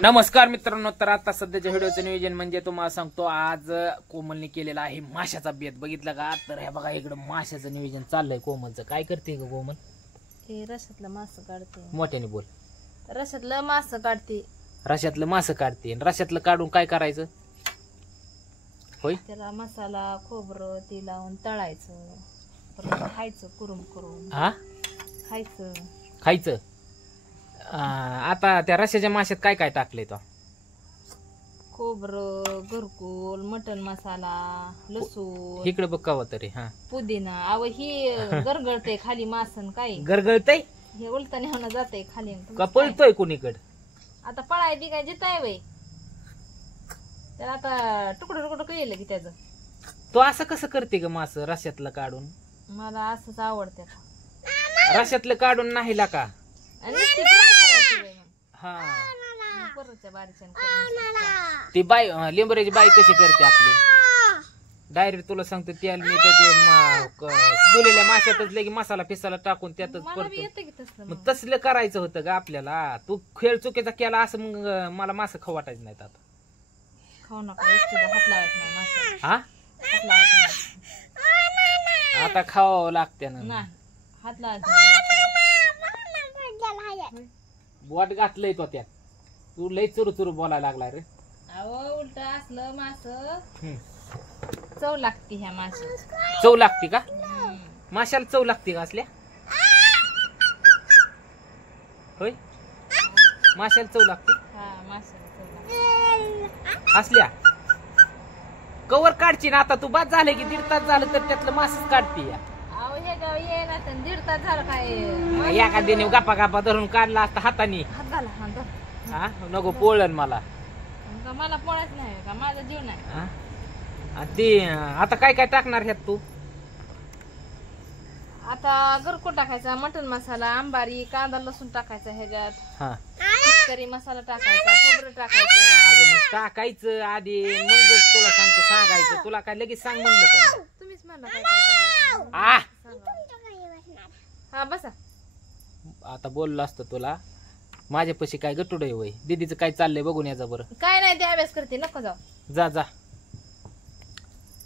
नमस्कार मित्रांनो, तर आता सध्याच्या व्हिडिओचं नियोजन म्हणजे तुम्हाला सांगतो, आज कोमलने केलेला आहे माशाचा बेत. बघितलं का? तर हे बघा, इकडं माशाचं नियोजन चाललंय कोमलचं. काय करते ग कोमल? हे रशातलं मास काढते. मोठ्याने बोल. रशातलं मास काढते. रशातलं मास काढते. रशातलं काढून काय करायचं? होय, त्याला मसाला खोबरं ते लावून तळायचं, परत खायचं कुरुम करून. हा, खायचं. खायचं. आता त्या रशाच्या माशात काय काय टाकले तो? खोबरं, घरकुल, मटन मसाला, लसूण, इकडे बघ कावा तरी. हा, पुदिना. अव ही गरगळते खाली मासन. काय गरगळतय? हे उलटाने होणं जाते खाली. का पळतोय कुणीकड? आता पळाय बी काय जिताय वय त्याला. आता तुकडं तुकडं केलं की त्याचं. तो असं कसं करते ग मास रशातलं काढून? मला असंच आवडतं. रशातलं काढून नाही ला का? आणि नुसती फ्राय करायची वय मग. हा, मग परतच्या बारीच्यानं करून. ती बाई लिंबऱ्याची बाई कशी करते आपली? डायरेक्ट तुला सांगतो, तेल मी दुलेल्या माशातच लगे मसाला फिसाला टाकून त्यातच मला बी परतो. येतं की तसलं. मग तसलं करायचं होतं ग आपल्याला. तू खेळ चुकीचा केला असं मग मला मास खाऊ वाटायचं नाहीत आता. खाऊ नका, एक सुद्धा हात लावायचं नाही माशाला. हा, हात लावायचं नाही. आता खावावं लागते ना. नाही, हात लावायचं नाही माशाला. बोट घातलंय तो त्यात. तू लय चुरू चुरू बोलायला लागलाय रे. अहो, उलट असलं मास चव लागते ह्या माशाची. चव लागते का? माशाला चव लागते का असल्या? होय, माशाला चव लागते हा, माशाला चव लागते. असल्या. कवर काढची ना आता तू. बाद झाले की 1.5 तास झालं तर त्यातलं मासच काढते या. अहो, हे गाव ये ना तर 1.5 तास झालं काय. एका दिने गप्पा गप्पा धरून काढला असता हाताने. हात घाला, हात धर. हा, नको पोळण मला. का मला पोळायच नाही का? माझा जीव नाही. हा? आणि ते आता काय काय टाकणार ह्यात तू? आता घरकुल टाकायचा, मटन मसाला, आंबारी, कांदा लसूण टाकायचा ह्याच्यात. हा, करी मसाला टाकायचा, खोबरं टाकायचं. अगं मग टाकायचं आधी, मग तुला सांगतो सांगायचं. तुला काय लगेच सांग म्हणलं का? तुम्हीच म्हणा काय काय टाकायचं. आ, हा, बसा. आता बोललो असतं तुला. माझ्यापाशी काय गटुड आहे वय? दीदीचं काय चाललंय बघून याचा बरं. काय नाही, ते अभ्यास करते. नको जाऊ. जा जा.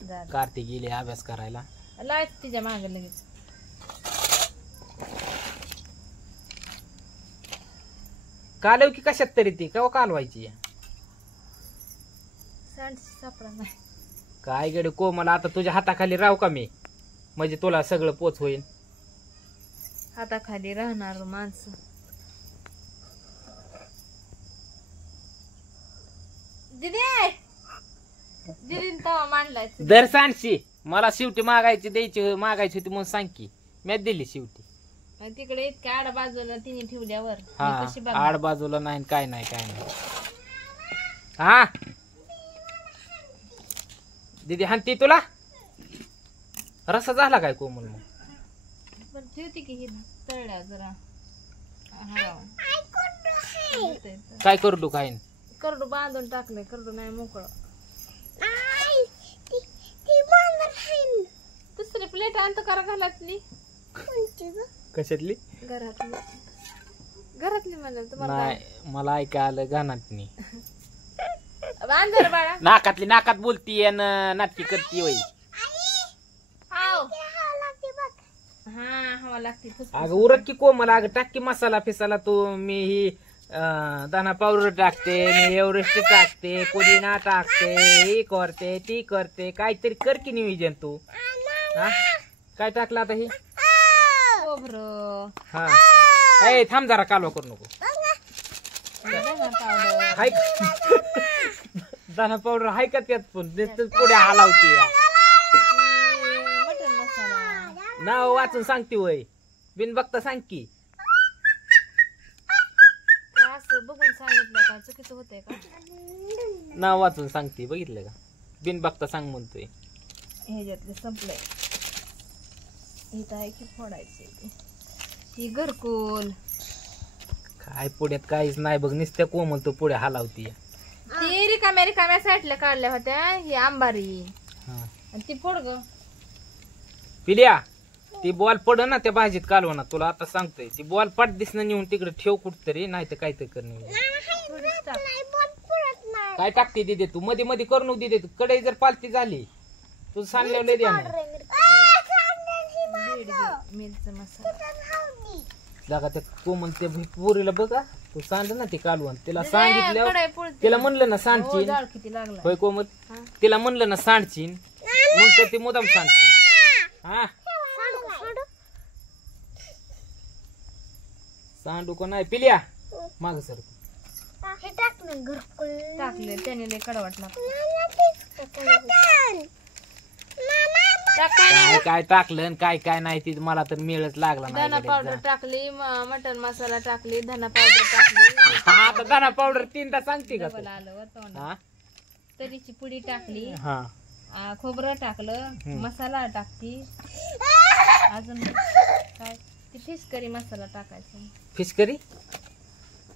जा. कार्तिक गेले अभ्यास करायला. लावायचं तिच्या मागे लगेच. कालव की कशात तरी ती केव्हा कालवायची? सांडशी सापडा नाही. काय गडे कोमल, आता तुझ्या हाताखाली राहू का मी? म्हणजे तुला सगळं पोच होईल. हाताखाली राहणार माणसं. दिदी दिदीन तवा मांडलाय. दर सांडशी. मला शेवटी मागायची होती म्हणून सांग की. मी दिली शेवटी. तिकडे इतक्या आड बाजूला तिने ठेवल्यावर हा, मी कशी बघणार? आड बाजूला नाही, काय नाही काय नाही. हा, दीदी हानती तुला. रसा झाला काय कोमल? मग पण ठेवते की ही तळल्या जरा. काय करू तू? काय करडू बांधून टाकले. करडू नाही मोकळं. दुसरी प्लेट आणतो करा घरातली. कशातली? घरातली म्हणलं तुम्हाला. नाही, मला ऐका आलं गाण्यात. बांधर बाळा. नाकात बोलती नाटकी करती वय. हा, हवा लागते. अगं उरक की कोमल. अगं टाक की मसाला फिसाला तू. मी ही दाना पावडर टाकते, मी एव्हरेस्ट टाकते, पुदिना टाकते, ही करते ती करते. काहीतरी कर की नियोजन तू. हा, काय टाकलं आता ही? खोबरं. हा, ए थांब जरा, कालवा करू नको. हाय दाना पावडर हाय का त्यात? पण पुढे हलावते. मटन मसाला. नाव वाचून सांगते वय. बिन बघता सांग की. असं बघून सांगितलं का चुकीचं होतंय का? नाव वाचून सांगते, बघितलं का? बिन बघता सांग म्हणतोय. ह्याच्यातले संपलंय. इथं आहे की फोडायचे. ही घरकुल. काय पुढ्यात काहीच नाही बघ. नुसत्या कोमल तो पुढे हलावती. ती रिकाम्या साईडला काढल्या होत्या. ही आंबारी. आणि ती फोड ग पिल्या. ती बॉल पड ना त्या भाजीत कालवणार. तुला आता सांगतोय, ती बॉल पाठ दिसणं नेऊन तिकडे ठेव कुठतरी, नाही तर काहीतरी करणे. काय टाकते दिदे तू मध्ये मध्ये करून दिदे तू कढई जर पालती झाली तू सांडल्यावर लय द्या मिरचा मसाला जागा त्या कोमल ते पुरीला बघा तू सांड ना ते कालवण तिला सांगितलं तिला म्हणलं ना सांडचीन जाळ किती लागला होय कोमल तिला म्हणलं ना सांडचीन मग तर ती मुदाम सांडते हा सांडू का नाही पिल्या माग सर टाकले त्याने लय कडवट काय काय टाकलं आणि काय काय नाही ती मला तर मिळच लागला नाही धना गड्या. पावडर टाकली मटन मसाला टाकली धना पावडर टाकली हा, आता धना पावडर 3दा सांगते का तू? डबल आलं वर तोंडात. हा तरीची पुडी टाकली हा खोबरं टाकलं मसाला टाकती अजून काय ती फिश करी मसाला टाकायचा फिश करी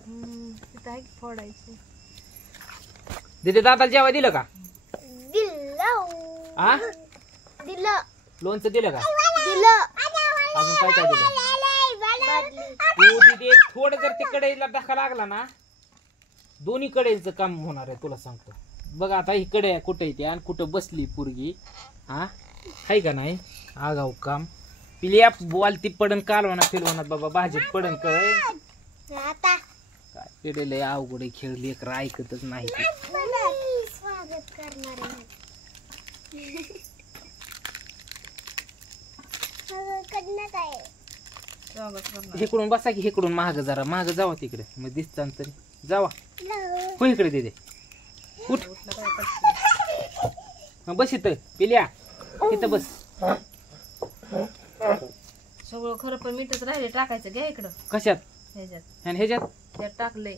तिथं आहे की फोडायची दिदी दादाला जेव्हा दिलं का हा लोणचं दिलं का अजून काय काय दिलं तू दिदी थोडं जर ते कढईला धक्का लागला ना दोन्ही कढईचं काम होणार आहे तुला सांगतो बघ आता ही कढई कुठं येते आणि कुठं बसली पोरगी हा हाय का नाही आगाऊ काम पिल्या बोलती पडन कालवना फिरवणार बाबा भाजीत पडन काय काय पिढेलंय अवघड खेळ लेकर ऐकतच नाही ते. स्वागत करणार इकडून बसा की इकडून महाग जरा महाग जावा तिकडे मग दिसता तरी जावा हो इकडे दे उठ मग बस इथं पिल्या इथं बस सगळं खरं पण मीठच राहिले टाकायचं घ्या इकडं कशात ह्याच्यात आणि ह्याच्यात त्यात टाकलंय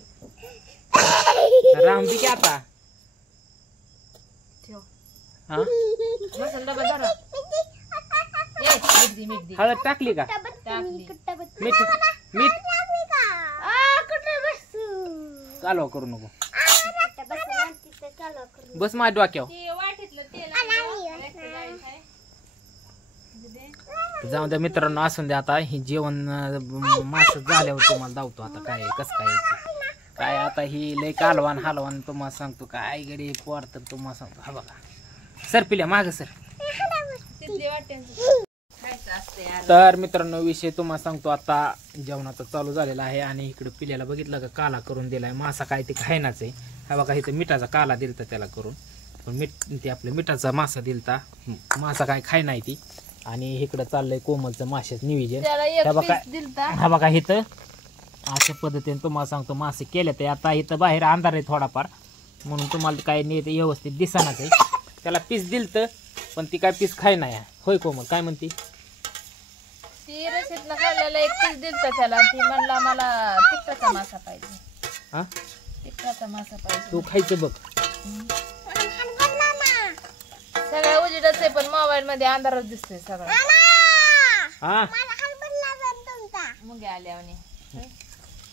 राम दे की आता ठेव हा मसाला डबा धरा मीठ दे हळद टाकली का टाकली मीठ मीठ कालवा करू नको बस माझ्या डोक्यावर ते वाटीतलं तेल आणलं. जाऊ द्या मित्रांनो असून द्या आता ही जेवण मास झाल्यावर तुम्हाला दावतो आता काय कसं काय ते. काय आता ही लय कालवान हलवान तुम्हाला सांगतो काय गडी पोर तर तुम्हाला सांगतो हा बघा सर पिल्या माग सर तिथली वाट्यांचं खायचं असते यार. तर मित्रांनो विषय तुम्हाला सांगतो आता जेवणाचा चालू झालेला आहे आणि इकडे पिल्याला बघितलं का काला करून दिलाय मासा काय ते खायनाच आहे हा बघा इथं मिठाचा काला दिलता त्याला करून पण मीठ ते आपल्या मिठाचा मासा दिलता मासा काय खाय नाही ती आणि इकडं चाललंय कोमलचं माशाचं नियोजन त्याला एक हा बघा piece दिलता. हा बघा इथं अशा पद्धतीने तुम्हाला सांगतो मासे केले ते आता इथं बाहेर अंधार आहे थोडाफार म्हणून तुम्हाला काय नीट व्यवस्थित दिसनाच आहे त्याला पीस दिलतं पण ती काय पीस खाय नाही होय कोमल काय म्हणती ती रशीदनं काढलेला एक पीस दिलता त्याला ती म्हणला मला तिखटाचा मासा पाहिजे हा तिखटाचा मासा पाहिजे तू खायचं बघ सगळ्या उजेडच आहे पण मोबाईल मध्ये अंधारच दिसतोय सगळं हा मुगे आल्यावाने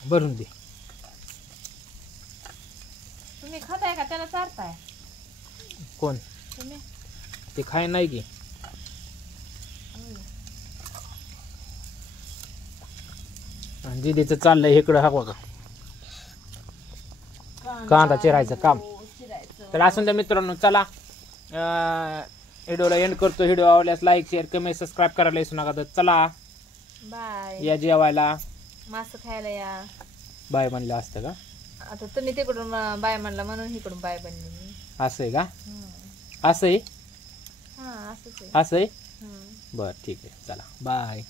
भरून दे तुम्ही खाताय का त्याला चारताय कोण तुम्ही ते खाय नाही की आणि दीदीचं चाललंय इकडं हा बघा कांदा चिरायचं काम चिरायचं तर असून द्या मित्रांनो चला व्हिडिओला एंड करतो व्हिडिओ आवडल्यास लाईक शेअर कमेंट सबस्क्राईब करायला विसरू नका तर चला बाय या जेवायला मास खायला या बाय म्हणलं असतं का आता तुम्ही तिकडून बाय म्हणला म्हणून इकडून बाय बनली मी असं आहे का असं आहे हा असंच आहे असं आहे हम्म. बरं ठीक आहे चला बाय